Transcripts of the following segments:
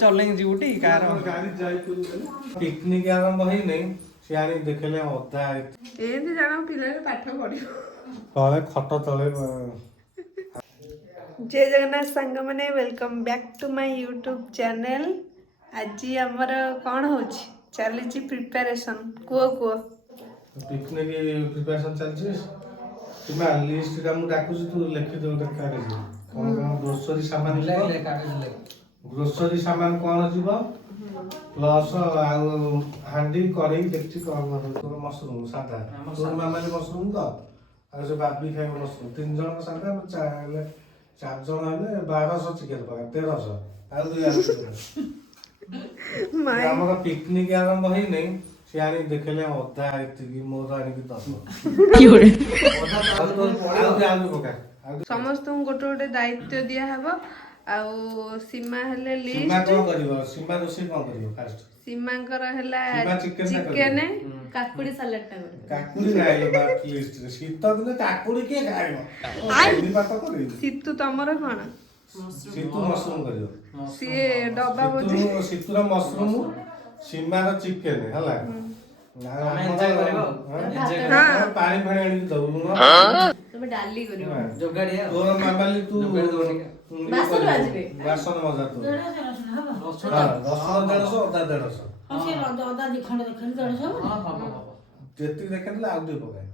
चलेंगे जीवटी कार गाड़ी जाई पिकनिक आरंभ होई नहीं सियारी देखले अधा एंती जाना पिले पाठ पढ़ियो तले खट तले जय जगन्नाथ सांग माने welcome back to my YouTube channel. आज आमर कौन हो चली प्रिपरेशन कुओ पिकनिक प्रिपरेशन चलछि तुम लिस्ट का मु डाकुछ तू लिखि दो दरकार है कोन कोन ग्रोसरी सामान ले ग्रोसरी सामान कौन जीव प्लस आउ हांडी कढ़ई देखछि कौन तोर मशरूम सादा तोर मामाली मशरूम तो आ से बाबी खाइ मशरूम तीन जन सादा चाहे चार जन हेले 1200 चिकन पका 1300 आ दो यार हमर पिकनिक आरंभ होई नै सियारी देखले अधा एति मोर आनी की 10 की होरे अधा तो आलू पका समस्त गोटे गोटे दायित्व दिया हबो आउ सीमा हेले लिस्ट सीमा कोन करिवो सीमा रोसे कोन करिवो फास्ट सीमांकर हेला सीमा चिकन काकुड़ी सलाड टा काकुड़ी खाइलो बात लिस्ट रे शीत दिने काकुड़ी के खाइबो आई बात करिवो सीतु तमर कोन सीतु मशरूम करिवो सी डब्बा बोझी सीतुरा मशरूम सीमा रो चिकन हला एन्जॉय करिवो हां पानी फाणी आनी दउनु न तबे डाली करिवो जोगाड़िया तोर मामाली तू बासन बाजबे बासन मजा तू हां 150 अदा 150 असे अदा दिखण देखन 150 हां जेती देखले आउ दे पकाय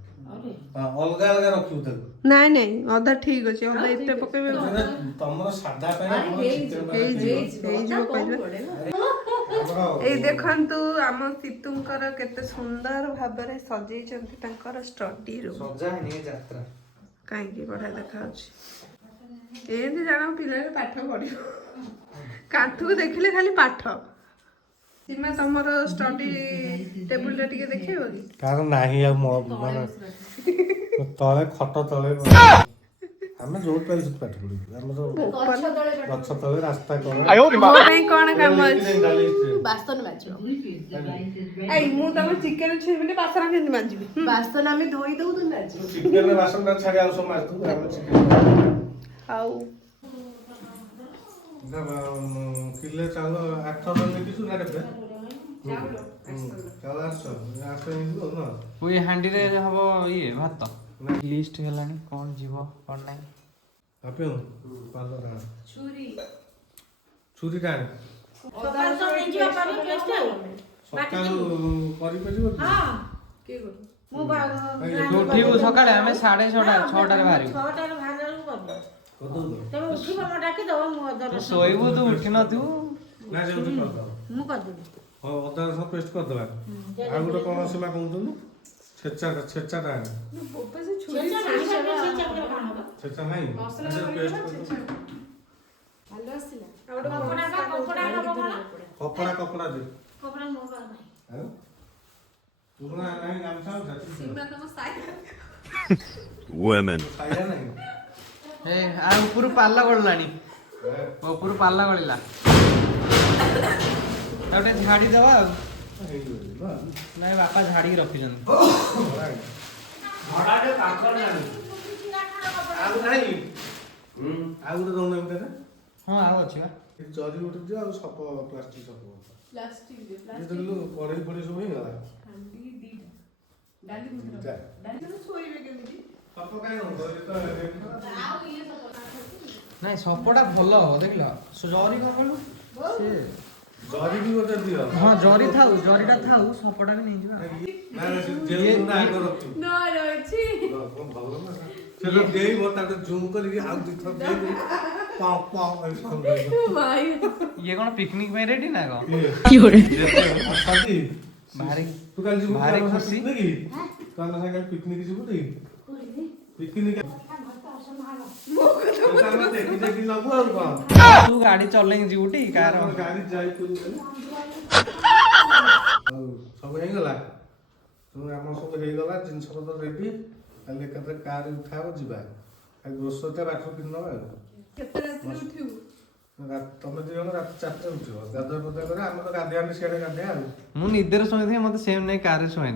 हां अलगा अलगा रखिउ ताको नहीं नहीं अदा ठीक अछि अदा इते पकेबे तमरो सादा पे हे जो पहिले ए देखंतु आम सीतुंकर केते सुंदर भाबरे सजै चंती तांकर स्टडी रूम सजा है नहीं यात्रा काई की बढा देखाउछि एंती जाना पिले पाठ पढ़ियो कांथु देखले खाली पाठ सीमा तमरो स्टडी टेबल रे टिके देखैबो की कारण नाही आ माने तले खट तले हमें जोर पे पाठ पढ़ी हमर गछ तले रास्ता कर आयो रे मां कोन काम अछि बासन माजो आई मु तम चिकन छिबने बासन केन माजबी बासन आमे धोई दउ त माजबी चिकन रे बासन ना छाडी आउ सब माज तू हम चिकन आउ किले चालो 8 टन देखिसु ना रे चालो 800 निकलो ना कोई हांडी रे हबो ये भात लिस्ट हेलानी कोन जीव कोन नाही अपियो पालो रा छुरी छुरी कान सकाळ तो नहीं जिवा पानी पेस्ट सकाळु करि परिबो हां के गो मु उठिबु सकाळे हमें 6:30 6टा रे बाहरी 6टा रे बाहर करबो कतो तमे उठिबो म डाकी दव मु अदर सोइबु तू उठी न तू ना जे उठी कर मु कर देबी हो अदा सब पेस्ट कर दवा आ गुटे कोन सीमा कहउतनु छेचा ता ऊपर से छुरी छेचा नाही पेस्ट कर हेलो आसिला कपड़ा कपड़ा दे कपड़ा मो कर भाई हैं तुमरा नाही गामछा जाती सीमा तम साइ women साया नाही ए आ ऊपर पाल्ला गळलानी ऊपर पाल्ला गळिला ताटे झाड़ी दवा नहीं बापा झाड़ी रखी जन भड़ा के पाखर नाही आउ नाही आउ गुटे दउन एमते ना हां आ अछि बा जरी उठ दियो आ सप प्लास्टिक सप प्लास्टिक दे ये देखलो कड़ई पड़ी सब ही गला हांडी दीटा डाली मुद्रा डाली तो सोइबे केमिति सप काई हो तो आउ ये सब नहीं सपटा भलो देखला जरी कखन से जरी भी गोटे दियो हां जरी थाउ जरीटा थाउ सपटा भी नहीं जिबा ना जेल ना आग रखी न रहछि भलो ना से तो देई मोटा तो जूम करी आउ दिथो देई पाव पाव ऐसा भाई ये कोन पिकनिक में रेडी ना गो की होरे शादी भारी तू कल जीव भारी खुशी की काना साइकिल पिकनिक जीव ती पिकनिक मोको देखि देखि लगु और का तू गाड़ी चलेंगे जीवटी कार गाड़ी जाई करू सब हे गला तुम हम सब हे गला जिंस पत्र रेडी काले कते कार उठाओ जिबा ग्रोसरी बाटो किन केते रात उठिउ तमे दियो रात 4टा उठियो गाधो पदा करे हम तो गाधियानी सेडे गाधिया मु निदेर सोई थे मते सेम नहीं कार सोई